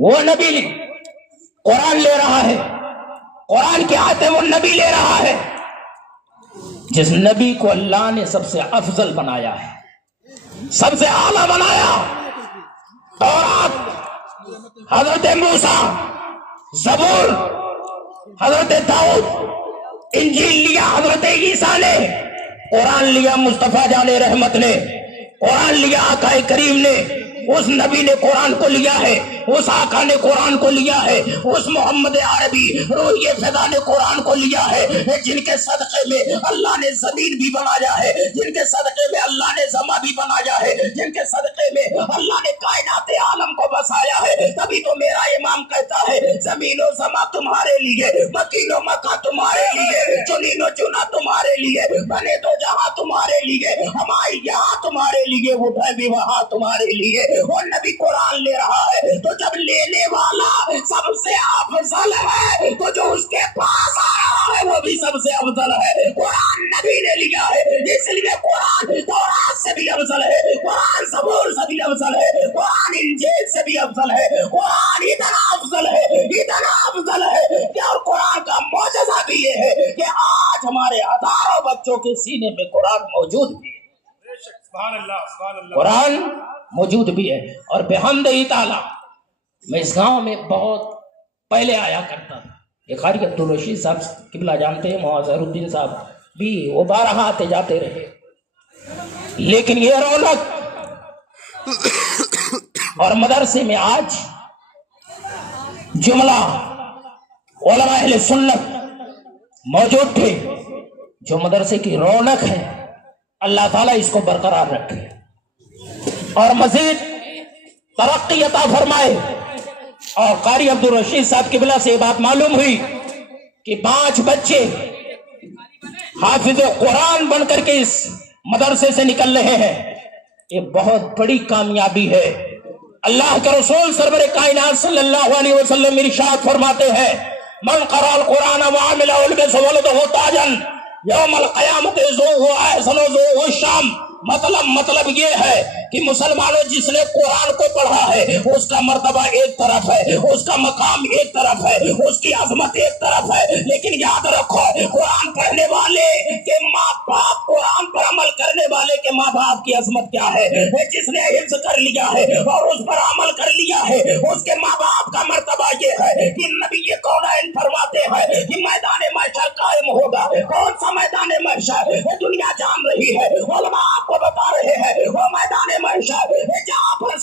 وہ نبی قرآن لے رہا ہے، قرآن کی آیتیں وہ نبی لے رہا ہے جس نبی کو اللہ نے سب سے افضل بنایا ہے، سب سے اعلیٰ بنایا۔ تورات حضرت موسیٰ، زبور حضرت داؤد، انجیل لیا حضرت عیسیٰ نے، قرآن لیا مصطفیٰ جان رحمت نے، قرآن لیا آقا کریم نے۔ اس نبی نے قرآن کو لیا ہے، اس آقا نے قرآن کو لیا ہے، اس محمد عربی روح فدا نے قرآن کو لیا ہے، جن کے صدقے میں اللہ نے زمین بھی بنایا ہے، جن کے صدقے میں اللہ نے زمین بھی بنایا ہے، جن کے صدقے میں اللہ نے کائنات عالم کو بسایا ہے۔ تبھی تو میرا امام کہتا ہے زمین و زمین تمہارے لیے، مکین و مکہ تمہارے لیے، چنین و چنا تمہارے لیے، بنے تو جہاں تمہارے لیے، ہمارے یہاں تمہارے لیے، اٹھے بھی وہاں تمہارے لیے۔ وہ نبی قرآن لے رہا ہے تو جب لینے والا سب سے افضل ہے تو جو اس کے پاس آ رہا ہے وہ بھی سب سے افضل ہے۔ قرآن نبی نے لیا ہے، اس لیے قرآن تورات سے بھی افضل ہے، قرآن زبور سے بھی افضل ہے، قرآن انجیل سے بھی افضل ہے۔ قرآن اتنا افضل ہے، اتنا افضل ہے کہ اور قرآن کا معجزہ بھی یہ ہے کہ آج ہمارے ہزاروں بچوں کے سینے میں قرآن موجود بھی ہے، قرآن موجود بھی ہے۔ اور بحمدہ تعالی میں اس گاؤں میں بہت پہلے آیا کرتا تھا، یہ قاری عبدالرشید صاحب قبلہ جانتے ہیں، محمد الدین صاحب بھی، وہ بارہا آتے جاتے رہے، لیکن یہ رونق اور مدرسے میں آج جملہ علماء اہل سنت موجود تھے، جو مدرسے کی رونق ہے، اللہ تعالیٰ اس کو برقرار رکھے اور مزید ترقی عطا فرمائے۔ اور قاری عبدالرشید صاحب قبلہ سے یہ بات معلوم ہوئی کہ 5 بچے حافظ قرآن بن کر کے اس مدرسے سے نکل رہے ہیں، یہ بہت بڑی کامیابی ہے۔ اللہ کے رسول سرور کائنات صلی اللہ علیہ وسلم ارشاد فرماتے ہیں من قرأ القرآن وعمل البس ولده تاجا یوم القیامت ذوہ احسن ذوہ الشام۔ مطلب یہ ہے کہ مسلمانوں جس نے قرآن کو پڑھا ہے اس کا مرتبہ ایک طرف ہے، اس کا مقام ایک طرف ہے، اس کی عظمت ایک طرف ہے، لیکن یاد رکھو قرآن پڑھنے والے کے ماں باپ، قرآن پر عمل کرنے والے کے ماں باپ کی عظمت کیا ہے؟ جس نے حفظ کر لیا ہے اور اس پر عمل کر لیا ہے اس کے ماں باپ کا مرتبہ یہ ہے کہ نبی کونین فرماتے ہیں کہ میدان محشر قائم ہوگا۔ کون سا میدان محشر؟ دنیا جان رہی ہے، علماء آپ کو بتا رہے ہیں وہ میدان محشر جہاں پر